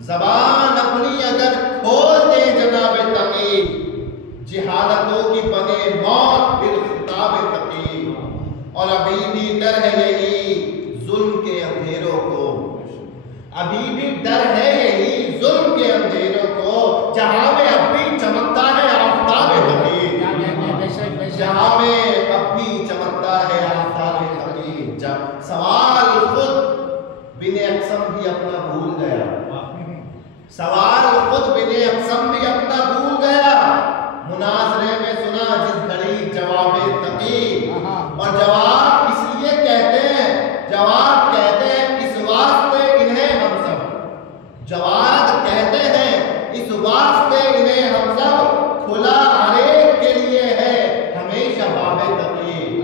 زبان اپنی اگر کھول دے جناب تقی، جہالتوں کی بنے موت پھر خطاب تقی، اور ابھی بھی ڈر ہے یہی ظلم کے اندھیروں کو، ابھی بھی ڈر ہے یہی ظلم کے اندھیروں کو، جہاں میں اب بھی چمکتا ہے آفتاب تقی، جہاں میں اب بھی چمکتا ہے آفتاب تقی۔ جب سوال خود بن اقسم بھی اپنا بھول گیا، سوال خود بن اقسم بھی اپنا بھول گیا، مناظرے میں سنا جس گھڑی جواب تقی، اور جواب اس لیے کہتے ہیں، جواب کہتے ہیں اس واسطے انہیں ہم سب، جواب کہتے ہیں اس واسطے انہیں ہم سب، کھلا ہر ایک کے لیے ہے ہمیشہ باب تقی،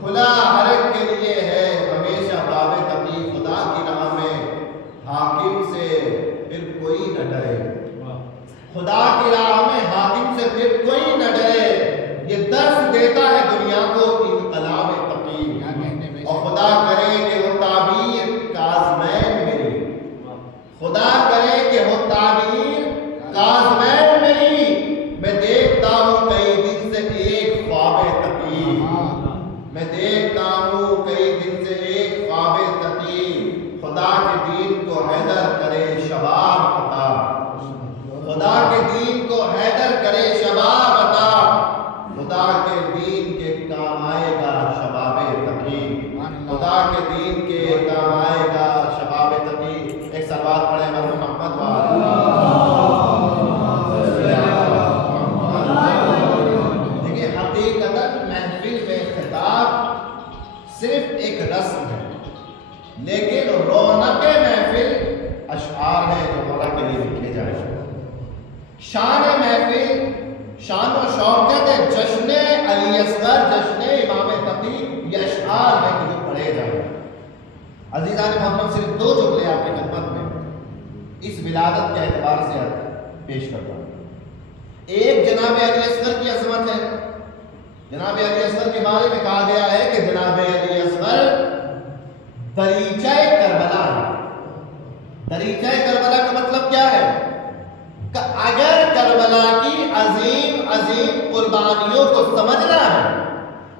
کھلا ہر ایک کے لیے ہے ہمیشہ باب تقی۔ خدا کی راہ میں حاکم سے پھر کوئی نہ ڈرے، خدا کی راہ میں حاکم سے پھر کوئی نہ ڈرے، یہ درس دیتا ہے دنیا کو انقلاب تقی، اور خدا کرے کہ وہ تعبیر کاظمین میری، خدا کرے کہ وہ تعبیر کاظمین میری، میں دیکھتا ہوں کئی دن سے ایک خواب تقی، میں دیکھتا ہوں کئی دن سے ایک خواب تقی، خدا کے دین کو حیدر کرے شباب عطا، خدا کے دین کو حیدر کرے شباب عطا، خدا کے دین کے کام آئے گا شباب تقی، خدا کے دین کے کام آئے گا شباب تقی۔ ایک سلوات پڑھیں محمد دیکھیں، حقیقتاً محفل میں خطاب صرف ایک رسم ہے، لیکن رونق محفل اشعار ہے جو مولا کے لیے لکھے جائے۔ شان محفل، شان و شوکت جشن علی اصغر، جشن امام تقی، یہ اشعار ہے کہ جو پڑھے جائیں۔ عزیزان محمد، صرف دو جملے آپ کی خدمت میں اس ولادت کے اعتبار سے پیش کرتا ہوں۔ ایک جناب علی اصغر کی عظمت ہے، جناب علی اصغر کے بارے میں کہا گیا ہے کہ جناب علی اصغر دریچہ کربلا ہے۔ دریچہ کربلا کا مطلب کیا ہے؟ کہ اگر کربلا کی عظیم عظیم قربانیوں کو سمجھنا ہے،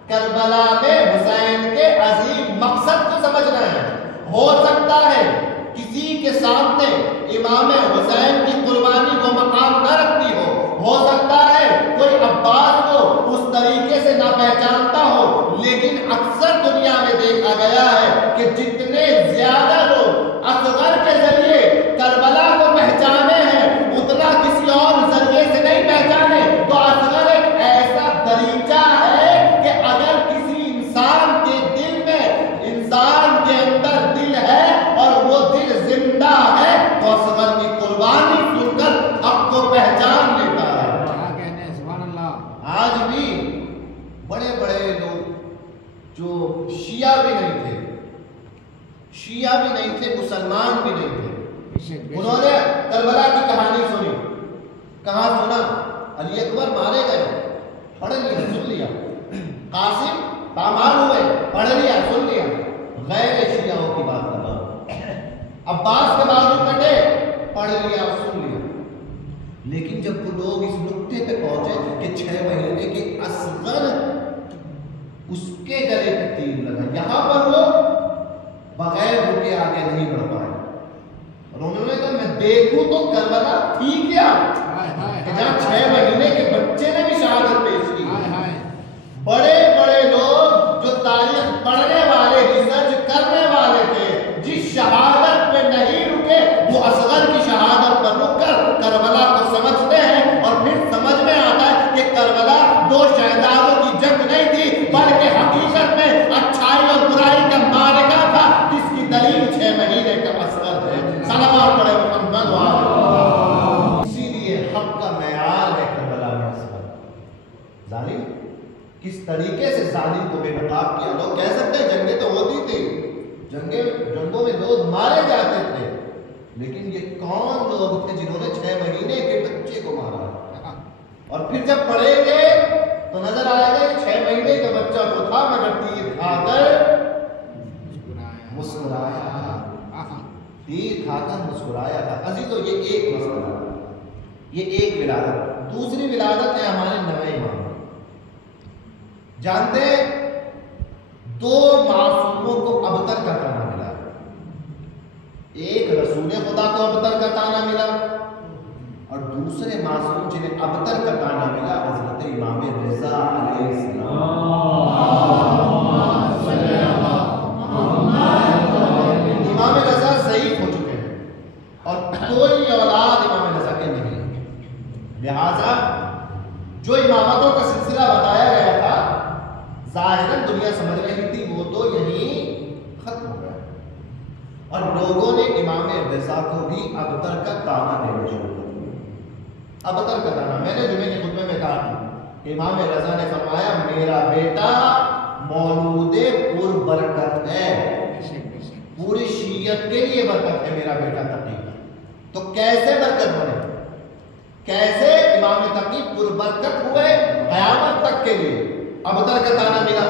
کربلا میں حسین کے عظیم مقصد کو سمجھنا ہے، ہو سکتا ہے کسی کے سامنے امام حسین کی قربانی کو مقام نہ رکھتی ہو سکتا ہے کوئی عباس کو اس طریقے سے نہ پہچانتا ہو، لیکن اکثر دنیا میں دیکھا گیا ہے کہ جتنے زیادہ لوگ اصغر کے ذریعے کربلا کو پہچانے ہیں، اتنا کسی اور ذریعے سے نہیں پہچانے۔ تو اصغر ایک ایسا دریچہ ہے کہ اگر کسی انسان کے دل میں، انسان کے اندر دل ہے اور وہ دل زندہ ہے، تو اصغر کی قربانی سن کر حق کو پہچان لیتا ہے۔ آج بھی بڑے بڑے لوگ جو شیعہ بھی نہیں تھے، شیعہ بھی نہیں تھے، مسلمان بھی نہیں تھے، انہوں نے کربلا کی کہانی سنی، کہاں سنا؟ علی اکبر مارے گئے، پڑھ لیا سن لیا، قاسم پامال ہوئے، پڑھ لیا سن لیا، غیر شیعوں کی بات کر رہا ہوں، عباس کے بازو کٹے، پڑھ لیا سن لیا۔ لیکن جب وہ لوگ اس نقطے پہ پہنچے کہ 6 مہینے کے اصغر اس کے گلے پہ تیر لگا، یہاں پر وہ بغیر رکے آگے نہیں بڑھ پائے، اور انہوں نے کہا میں دیکھوں تو کربلا تھی کیا کہ جہاں 6 مہینے کے بچے نے بھی شہادت پیش کی۔ بڑے بڑے لوگ جو تاریخ پڑھنے والے، ریسرچ کرنے والے تھے، جس شہادت پہ نہیں رکے وہ اصغر کی شہادت پر رک کر کربلا کو سمجھتے ہیں، اور پھر سمجھ میں آتا ہے کہ کربلا 2 شہداؤں کی جنگ نہیں تھی، بلکہ حقیقت میں اچھائی اور برائی کا معرکہ تھا، جس کی دلیل 6 مہینے کا اصغر ہے۔ صلوات پڑھے محمد وآلہ۔ اسی لیے حق کا معیار ہے کربلا میں اصغر۔ ظالم کس طریقے سے ظالم کو بے نقاب کیا، لوگ کہہ سکتے ہیں جنگیں تو ہوتی تھی، جنگوں میں لوگ مارے جاتے تھے، لیکن یہ کون لوگ تھے جنہوں نے 6 مہینے کے بچے کو مارا؟ اور پھر جب پڑھیں گے تو نظر آئے گا کہ 6 مہینے کا بچہ تو تھا مگر تیر کھا کر مسکرایا، تیر کھا کر مسکرایا۔ مسکرایا تھا. عزیزو یہ ایک مسئلہ، یہ ایک ولادت. دوسری ولادت ہے ہمارے نوے امام. جانتے ہیں دو معصوموں کو ابتر کا تانا ملا. ایک رسول خدا کو ابتر کا تانا ملا اور دوسرے معصوم جنہیں ابتر کا تانا ملا حضرت امام رضا علیہ السلام. امام رضا ضعیف ہو چکے ہیں اور کوئی اولاد امام رضا کے نہیں. لہذا جو امامتوں کا سلسلہ بتایا گیا تھا ظاہراً دنیا سمجھ رہی تھی وہ تو یہیں ختم ہو گیا اور لوگوں نے امام رضا کو بھی ابتر کا تانا دینا شروع کر دیا. ابتر کا تانا میں نے جمعے کے خطبے میں کہا کہ امام رضا نے فرمایا میرا بیٹا مولود پر برکت ہے، پوری شیعت کے لیے برکت ہے میرا بیٹا تقی. تو کیسے برکت بنے، کیسے امام تقی پر برکت ہوئے قیامت تک کے لیے؟ ابتر کا تانا ملا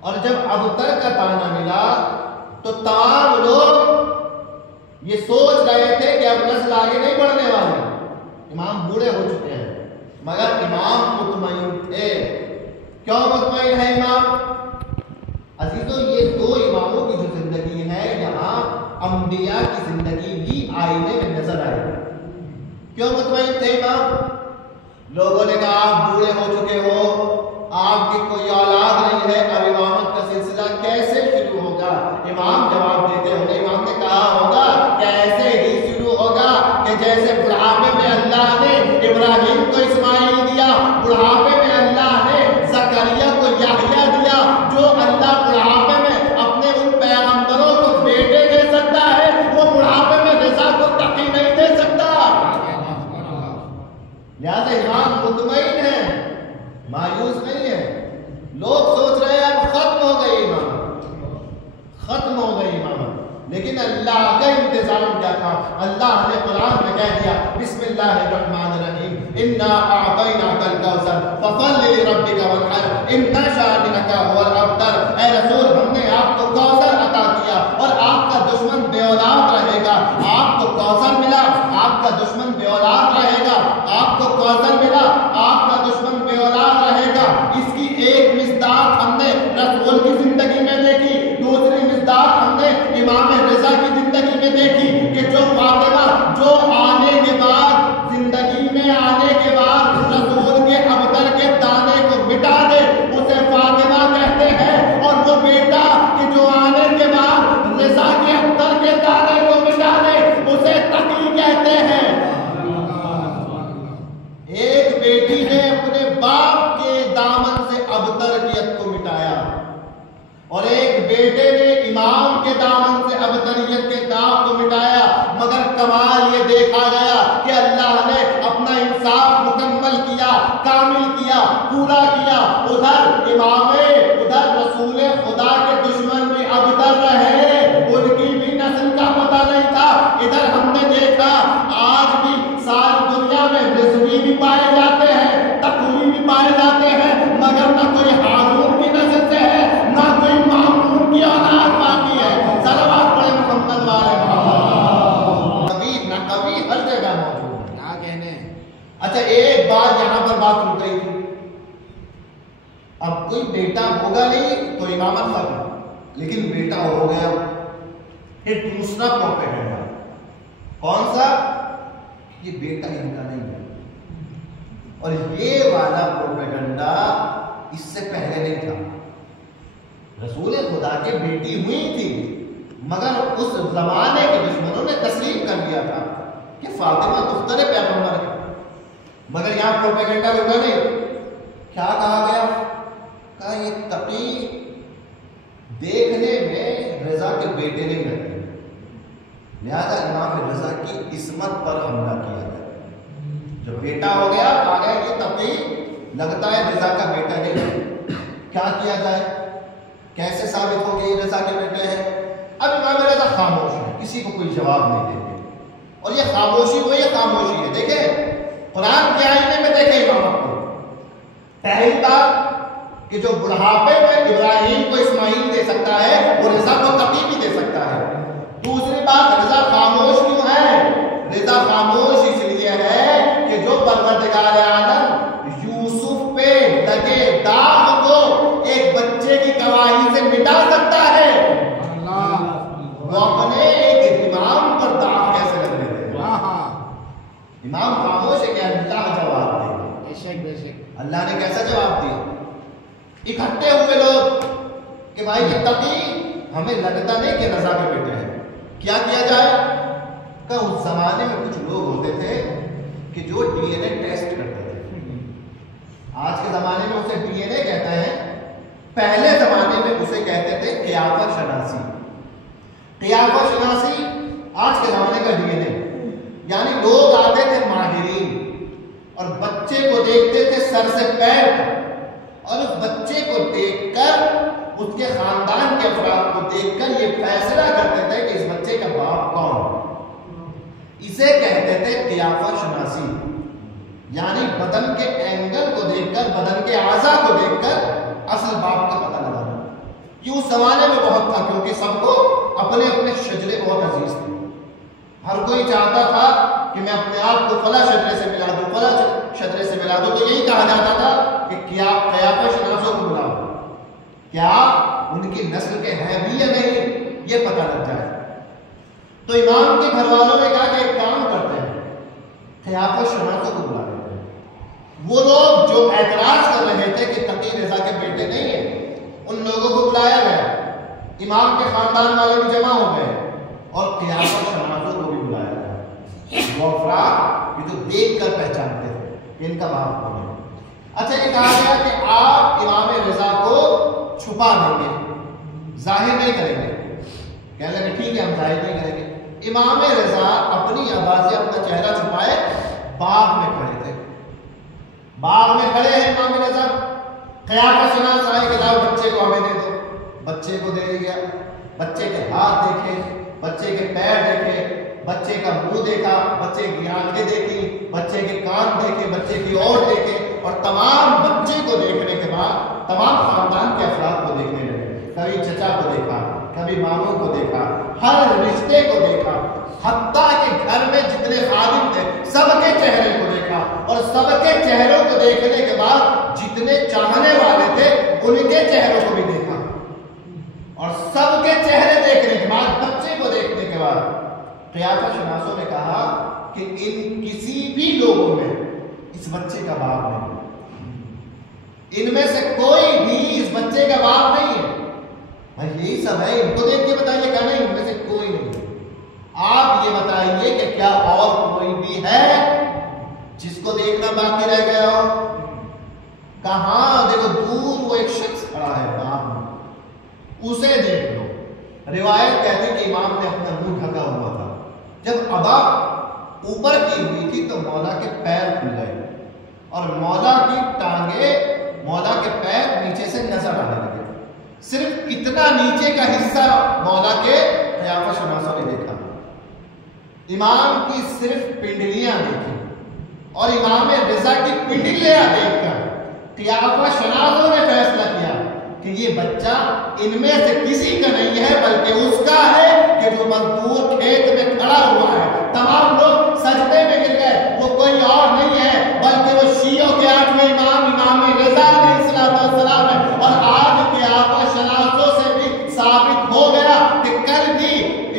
اور جب ابتر کا تانا ملا تو تمام لوگ یہ سوچ رہے تھے کہ اب نسل آگے نہیں بڑھنے والی، امام بوڑھے ہو چکے ہیں. مگر امام مطمئن تھے. کیوں مطمئن ہے امام؟ عزیزو یہ دو اماموں کی جو زندگی ہے یہاں انبیاء کی زندگی بھی آئینے میں نظر آئے. کیوں مطمئن تھے امام؟ لوگوں نے کہا آپ بوڑھے ہو چکے ہو، آپ کی کوئی اولاد نہیں ہے، اب امامت کا سلسلہ کیسے شروع ہوگا؟ امام جواب دیتے ہوئے امام نے کہا ہوگا کہ ایسے ہی شروع ہوگا کہ جیسے بڑھاپے میں اللہ نے ابراہیم کو اسماعیل دیا، بڑھاپے میں اللہ نے زکریا کو یحییٰ دیا. جو اللہ بڑھاپے میں اپنے ان پیغمبروں کو بیٹے دے سکتا ہے وہ بڑھاپے میں رضا کو تقی نہیں دے سکتا. لہذا امام مطمئن ہے، مایوس نہیں ہے. لوگ سوچ رہے ہیں اب ختم ہو گئی امامت، ختم ہو گئی امامت، لیکن اللہ کا انتظام کیا تھا؟ اللہ نے قرآن میں کہہ دیا بسم اللہ الرحمن الرحیم انا اعطیناک الکوثر فصل لربک وانحر ان شانئک هو الابتر. اے رسول ہم نے آپ کو کوثر عطا کیا اور آپ کا دشمن بے اولاد رہے گا. آپ کو کوثر ملا، آپ کا دشمن بے اولاد رہے گا. آپ کو کوثر ملا، آپ کا دشمن بے اولاد رہے گا. اس کی ایک مصداق ہم نے رسول کی زندگی میں دیکھی، دوسری مصداق ہم نے امام رضا کی زندگی میں دیکھی کہ جو فاطمہ جو آنے کے بعد زندگی میں آنے کے بعد رسول کے ابتر کے دانے کو مٹا دے اسے فاطمہ کہتے ہیں، اور وہ بیٹا کہ جو آنے کے بعد رضا کے ابتر کے دانے کو مٹا دے اسے تقی کہتے ہیں. ایک بیٹی نے اپنے باپ کے دامن سے ابتریت کو مٹایا اور ایک بیٹے نے امام کے دامن سے ابتریت کے داغ کو مٹایا. مگر کمال یہ دیکھا گیا کہ اللہ نے اپنا انصاف مکمل کیا، کامل کیا، پورا کیا. ادھر امام ادھر رسول خدا کے دشمن بھی ابتر رہے، ان کی بھی نسل کا پتہ نہیں تھا. ادھر ہم نے دیکھا آج بھی ساری دنیا میں رضوی بھی پائے جاتے ہیں، تقوی بھی پائے جاتے ہیں، مگر نہ کوئی ہارون کی نسل سے ہے نہ کوئی مامون کی اولاد باقی ہے. صلوات پڑھے محمد والے کبھی نہ کبھی ہر جگہ موجود ہے. کیا کہنے. اچھا ایک بار یہاں پر بات رک گئی تھی. اب کوئی بیٹا ہوگا نہیں تو امامت ختم، لیکن بیٹا ہو گیا. پھر دوسرا پروپیگنڈا کون سا؟ یہ بیٹا ان کا نہیں ہے. اور یہ والا پروپیگنڈا اس سے پہلے نہیں تھا. رسول خدا کے بیٹی ہوئی تھی مگر اس زمانے کے دشمنوں نے تسلیم کر لیا تھا کہ فاطمہ دختر پیغمبر ہے. مگر یہاں پروپیگنڈا رکا نہیں. کیا کہا گیا؟ کہا یہ تقی دیکھنے میں رضا کے بیٹے نہیں لگتے، لہذا امام رضا کی عصمت پر حملہ کیا گیا. جب بیٹا ہو گیا آ گیا یہ تقی لگتا ہے رضا کا بیٹا نہیں. کیا کیا جائے؟ کیسے ثابت ہو کہ یہ رضا کے بیٹے ہیں؟ اب امام رضا خاموش ہے، کسی کو کوئی جواب نہیں دیتے. اور یہ خاموشی وہی خاموشی ہے. دیکھیں قرآن کے آئینے میں دیکھیں امامت کو. پہلی بات کہ جو بڑھاپے میں ابراہیم کو اسماعیل دے سکتا ہے وہ رضا کو تقی بھی دے سکتا ہے. دوسری بات رضا خاموش کیوں ہے؟ کہ بھائی یہ تقی ہمیں لگتا نہیں کہ رضا کے بیٹے ہیں، کیا کیا جائے؟ کہ اس زمانے میں کچھ لوگ ہوتے تھے کہ جو ڈی این اے ٹیسٹ کرتے تھے. آج کے زمانے میں اسے ڈی این اے کہتے ہیں، پہلے زمانے میں اسے کہتے تھے قیافہ شناسی. قیافہ شناسی آج کے زمانے کا ڈی این اے. یعنی لوگ آتے تھے ماہرین اور بچے کو دیکھتے تھے سر سے پیر تک، اور اس بچے کو دیکھ کر، اس کے خاندان کے افراد کو دیکھ کر یہ فیصلہ کرتے تھے کہ اس بچے کا باپ کون. اسے کہتے تھے قیافہ شناسی. یعنی بدن کے اینگل کو دیکھ کر، بدن کے اعضاء کو دیکھ کر اصل باپ کا پتہ لگانا. یہ اس زمانے میں بہت تھا، کیونکہ سب کو اپنے اپنے شجرے بہت عزیز تھے. ہر کوئی چاہتا تھا کہ میں اپنے آپ کو فلاں شجرے سے ملا دوں، فلاں شجرے سے ملا دوں. تو یہی کہا جاتا تھا کہ قیافہ شناسوں کو بلاؤ، کیا ان کی نسل کے ہیں بھی یا نہیں، یہ پتہ لگ جائے. تو امام کے گھر والوں نے کہا کہ ایک کام کرتے ہیں، قیافہ شناسوں کو بلا لیتے ہیں. وہ لوگ جو اعتراض کر رہے تھے کہ تقی رضا کے بیٹے نہیں ہیں، ان لوگوں کو بلایا گیا. امام کے خاندان والے بھی جمع ہو گئے اور قیافہ شناسوں کو بھی بلایا گیا. وہ افراد جو دیکھ کر پہچانتے تھے کہ ان کا باپ کون ہے. اچھا، یہ کہا گیا کہ آپ امام رضا کو چھپا دیں گے، ظاہر نہیں کریں گے. کہنے لگے ٹھیک ہے، ہم ظاہر نہیں کریں گے. امام رضا اپنی آواز سے اپنا چہرہ چھپائے باغ میں کھڑے تھے. باغ میں کھڑے ہیں امام رضا. قیافہ شناس آئے کہ لاؤ بچے کو ہمیں دے دو. بچے کو دے دیا. بچے کے ہاتھ دیکھے، بچے کے پیر دیکھے، بچے کا منہ دیکھا، بچے کی آنکھیں دیکھی، بچے کے کان دیکھے، بچے کی اور دیکھے. اور تمام بچے کو دیکھنے کے بعد تمام خاندان کے افراد کو دیکھنے لگے. کبھی چچا کو دیکھا، کبھی ماموں کو دیکھا، ہر رشتے کو دیکھا، حتیٰ کہ گھر میں جتنے خادم تھے سب کے چہرے کو دیکھا. اور سب کے چہروں کو دیکھنے کے بعد جتنے چاہنے والے تھے ان کے چہروں کو بھی دیکھا. اور سب کے چہرے دیکھنے کے بعد، بچے کو دیکھنے کے بعد، قیافہ شناسوں نے کہا کہ ان کسی بھی لوگوں میں اس بچے کا باپ نہیں. ان میں سے کوئی بھی اس بچے کا باپ نہیں ہے. یہی سب ہے، ان کو دیکھ کے بتائیے کہ نہیں، ان میں سے کوئی نہیں. آپ یہ بتائیے کہ کیا اور کوئی بھی ہے جس کو دیکھنا باقی رہ گیا ہو؟ کہاں دیکھو، دور وہ ایک شخص کھڑا ہے باپ میں، اسے دیکھ لو. روایت کہتی کہ امام نے اپنا منہ ڈھکا ہوا تھا. جب ادا اوپر کی ہوئی تھی تو مولا کے پیر کھل گئے اور مولا کی ٹانگیں، مولا کے پیر نیچے سے نظر آنے لگے. صرف اتنا نیچے کا حصہ مولا کے قیافہ شناسوں نے دیکھا. امام کی صرف پنڈلیاں دیکھی اور امام رضا کی پنڈلیاں دیکھ کر قیافہ شناسوں نے فیصلہ کیا کہ یہ بچہ ان میں سے کسی کا نہیں ہے بلکہ اس کا ہے کہ جو مزدور کھیت میں کھڑا ہوا ہے. تمام لوگ سجدے میں گر گئے. وہ کوئی اور نہیں ہے بلکہ وہ شیعوں کے 8ویں امام، امام رضا علیہ السلام ہے. اور آج قیافہ شناسوں سے بھی ثابت ہو گیا کہ کل بھی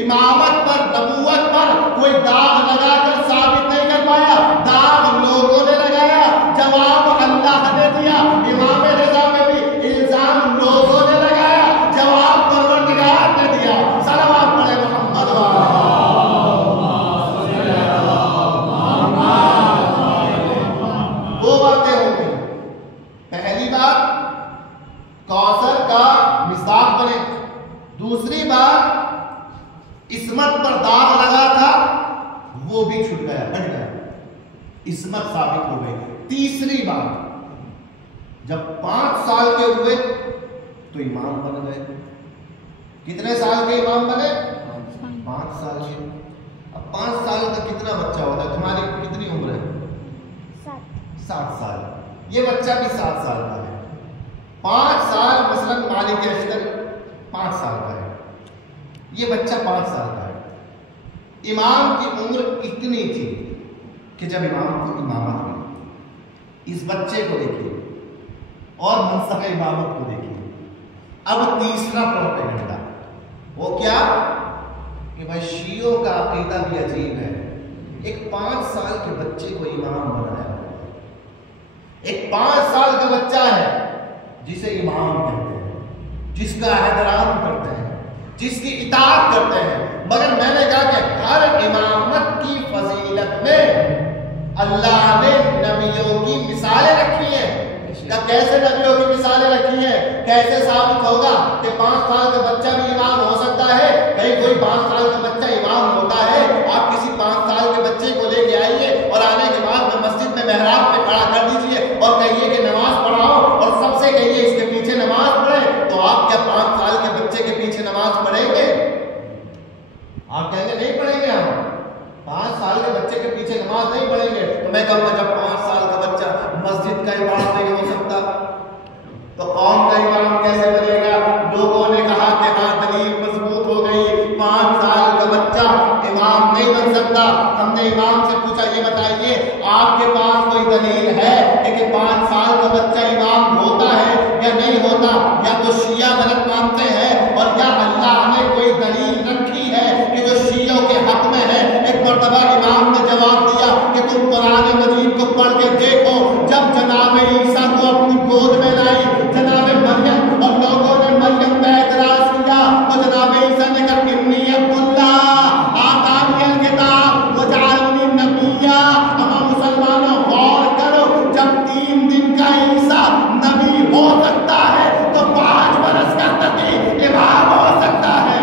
امامت پر، نبوت پر کوئی داغ لگا کر ثابت نہیں کر پایا. داغ لوگوں نے لگایا، جواب اللہ نے دیا. امام رضا میں بھی الزام لوگوں نے لگایا، جواب پروردگار نے دیا. صلوات پڑھے محمد دو باتیں ہو گئی. پہلی بات کوثر کا مصداق بنے. دوسری بات عصمت پر داغ لگا تھا وہ بھی چھٹ گیا، ہٹ گیا، عصمت ثابت ہو گئی. تیسری بات جب 5 سال کے ہوئے تو امام بن گئے. کتنے سال کے امام بنے؟ 5 سال کے. اب 5 سال کا کتنا بچہ ہوتا ہے؟ تمہاری کتنی عمر ہے؟ 7 سال. یہ بچہ بھی 7 سال کا ہے. 5 سال مثلا مالک اشتر 5 سال کا ہے، یہ بچہ 5 سال کا ہے. امام کی عمر اتنی تھی کہ جب امام کو امامت ہوئی. اس بچے کو دیکھیے اور منصب امامت کو دیکھیے. اب تیسرا پروپیگنڈا وہ کیا کہ بھائی شیعوں کا عقیدہ بھی عجیب ہے. ایک 5 سال کے بچے کو امام بنایا. ایک 5 سال کا بچہ ہے جسے امام کہتے ہیں. جس کا احترام کرتے ہیں، جس کی اطاعت کرتے ہیں. مگر میں نے کہا کہ ہر امامت کی فضیلت میں اللہ نے نبیوں کی مثالیں رکھی ہیں. کیسے نبیوں کی مثالیں رکھی ہیں؟ کیسے ثابت ہوگا کہ 5 سال کا بچہ بھی امام ہو سکتا ہے؟ کہیں کوئی 5 سال کا بچہ امام ہوتا ہے؟ آپ کسی 5 سال کے بچے کو لے کے آئیے اور آنے کے بعد میں مسجد میں محراب پہ کھڑا کر دیجیے اور کہیے کہ نماز پڑھاؤ اور سب سے کہیے اس کے پیچھے نماز پڑھیں، تو آپ کیا 5 سال کے بچے کے پیچھے نماز پڑھیں گے؟ آپ کہیں گے نہیں پڑھیں گے. ہم 5 سال کے بچے کے پیچھے نماز نہیں پڑھیں گے. تو میں کہوں گا جب 5 سال کا بچہ مسجد کا امام نہیں ہو سکتا تو قوم کا امام کیسے بنے گا؟ لوگوں نے کہا کہ ہاں دلیل مضبوط ہو گئی، 5 سال کا بچہ امام نہیں بن سکتا. ہم نے امام سے پوچھا یہ بتائیے آپ کے پاس کوئی دلیل ہے کہ 5 سال کا بچہ امام ہوتا ہے یا نہیں ہوتا؟ یا تو شیعہ غلط مانتے ہیں اور یا اللہ نے کوئی دلیل رکھی ہے کہ جو شیعوں کے حق میں ہے. ایک مرتبہ امام نے جواب دیا کہ تم قرآن مجید کو پڑھ کے دیکھو، جب جناب عیسیٰ کو اپنی گود میں لائی جناب مریم اور لوگوں نے مریم پہ اعتراض کیا تو جناب عیسیٰ نے کہا انی عبداللہ آتانی الکتاب وجعلنی نبیا. ہم مسلمانوں غور کرو، جب 3 دن کا عیسیٰ نبی ہو سکتا ہے تو 5 برس کا تقی امام ہو سکتا ہے.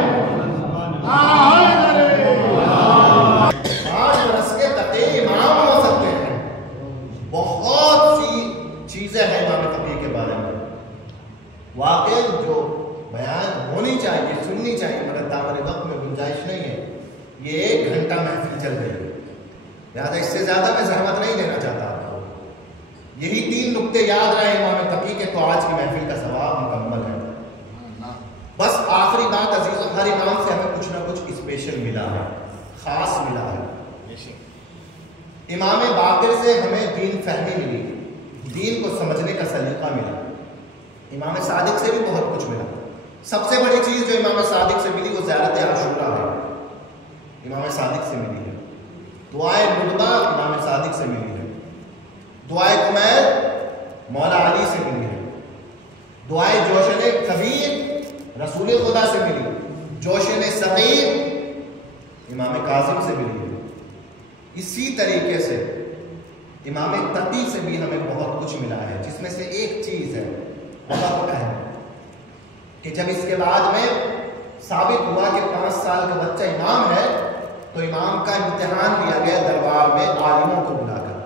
5 برس کے تقی امام ہو سکتے ہیں. بہت سی چیزیں ہیں امام تقی کے بارے میں واقع جو بیان ہونی چاہیے، سننی چاہیے، مگر دامن وقت میں گنجائش نہیں ہے. یہ 1 گھنٹہ محفل چل رہی ہے، لہٰذا اس سے زیادہ میں زحمت نہیں دینا چاہتا آپ کو. یہی 3 نقطے یاد رہے امام تقی کے تو آج کی محفل کا ثواب مکمل ہے. بس آخری بات عزیزوں، ہر امام سے ہمیں کچھ نہ کچھ اسپیشل ملا ہے، خاص ملا ہے. امام باقر سے ہمیں دین فہمی ملی، دین کو سمجھنے کا سلیقہ ملا. امام صادق سے بھی بہت کچھ ملا. سب سے بڑی چیز جو امام صادق سے ملی وہ زیارت عاشورہ ہے، امام صادق سے ملی ہے. دعائے ندبہ امام صادق سے ملی ہے. دعائے کمیل مولا علی سے ملی ہے. دعائے جوشن کبیر رسول خدا سے ملی. جوشن صغیر امام کاظم سے ملی ہے. اسی طریقے سے امام تقی سے بھی ہمیں بہت کچھ ملا ہے، جس میں سے ایک چیز ہے وقت ہے کہ جب اس کے بعد میں ثابت ہوا کہ 5 سال کا بچہ امام ہے تو امام کا امتحان لیا گیا دربار میں عالموں کو بلا کر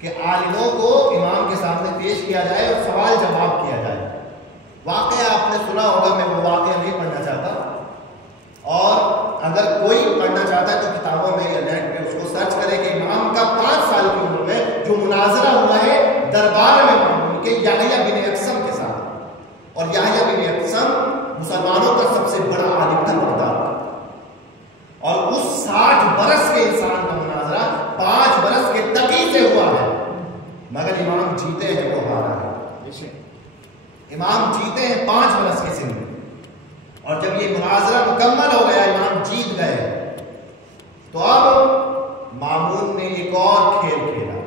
کہ عالموں کو امام کے سامنے پیش کیا جائے اور سوال جواب کیا جائے. واقعہ آپ نے سنا ہوگا، میں وہ واقعہ نہیں پڑھنا چاہتا، اور اگر کوئی پڑھنا چاہتا ہے تو کتابوں میں یا نیٹ پہ اس کو سرچ کرے کہ امام کا 5 سال کی عمر میں جو مناظرہ ہوا ہے دربار میں مامون کے یحییٰ بن اقسم کے ساتھ، اور یحییٰ بن اقسم مسلمانوں کا سب سے بڑا عالم تھا بغداد، اور اس 60 برس کے انسان کا مناظرہ 5 برس کے تقی سے ہوا ہے. مگر امام جیتے ہیں وہ ہارا ہے. امام جیتے ہیں 5 برس کے سن میں، اور جب یہ مناظرہ مکمل ہو گیا، امام جیت گئے، تو اب مامون نے ایک اور کھیل کھیلا.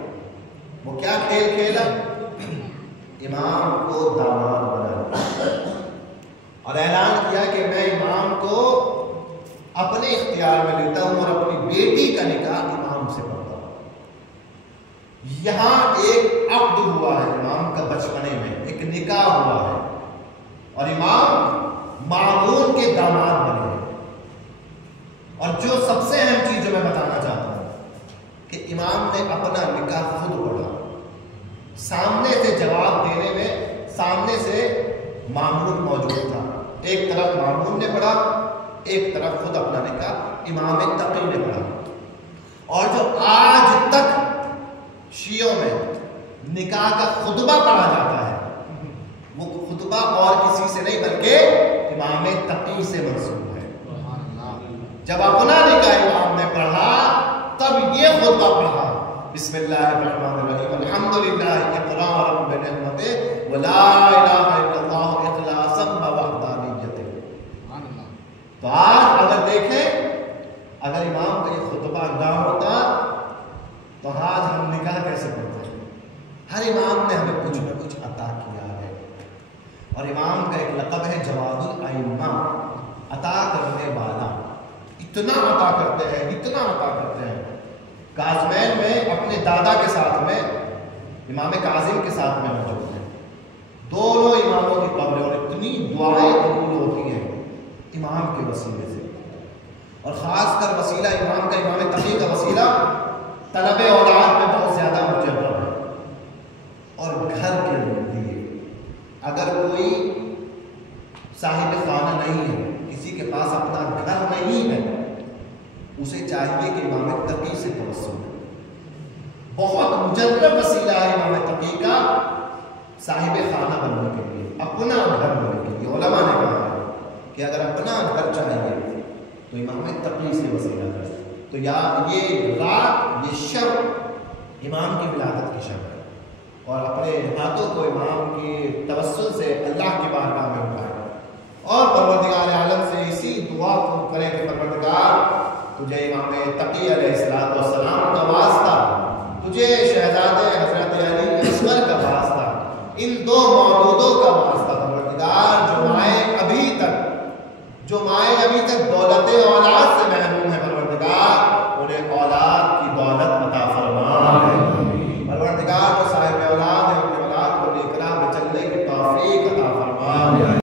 وہ کیا کھیل کھیلا؟ امام کو داماد بنا اور اعلان کیا کہ میں امام کو اپنے اختیار میں لیتا ہوں اور اپنی بیٹی کا نکاح امام سے پڑھتا ہوں. یہاں ایک عقد ہوا ہے امام کا بچپنے میں، ایک نکاح ہوا ہے، اور امام مامون کے داماد بنے ہیں. اور جو سب سے اہم چیز جو میں بتانا چاہتا ہوں کہ امام نے اپنا نکاح خود پڑھا. سامنے سے جواب دینے میں سامنے سے مامون موجود تھا. ایک طرف مامون نے پڑھا، ایک طرف خود اپنا نکاح امام تقی نے پڑھا. اور جو آج تک شیعوں میں نکاح کا خطبہ پڑھا جاتا ہے وہ خطبہ اور کسی سے نہیں بلکہ امام تقی سے منسوب ہے. جب اپنا نکاح امام نے پڑھا تب یہ خطبہ پڑھا، بسم اللہ الرحمن الرحیم الحمدللہ اقرا رب نعمتہ ولا الہ الا اللہ اخلاصا ووحدانیت. تو آج اگر دیکھیں، اگر امام کا یہ خطبہ نہ ہوتا تو آج ہم نکاح کیسے پڑھتے ہیں؟ ہر امام نے ہمیں کچھ نہ کچھ عطا کیا ہے، اور امام امام کا ایک لقب ہے جواد الائمہ، عطا کرنے والا. اتنا عطا کرتے ہیں، اتنا عطا کرتے ہیں. کاظمین میں اپنے دادا کے ساتھ میں امام کاظم کے ساتھ میں موجود ہیں. دونوں اماموں کی قبریں، اور اتنی دعائیں قبول ہوتی ہیں امام کے وسیلے سے. اور خاص کر وسیلہ امام کا، امام تقی کا وسیلہ طلب اولاد میں بہت زیادہ مجرب ہے. اور گھر کے لیے اگر کوئی صاحب خانہ نہیں ہے، کسی کے پاس اپنا گھر نہیں ہے، اسے چاہیے کہ امام تقی سے توسل کرے. بہت مجرب وسیلہ ہے امام تقی کا صاحب خانہ بننے کے لیے، اپنا گھر بننے کے لیے. علماء نے کہا ہے کہ اگر اپنا گھر چاہیے تو امام تقی سے وسیلہ کرے. تو یہ رات، یہ شب امام کی ولادت کی شب ہے، اور اپنے ہاتھوں کو امام کی توسل سے اللہ کی بارگاہ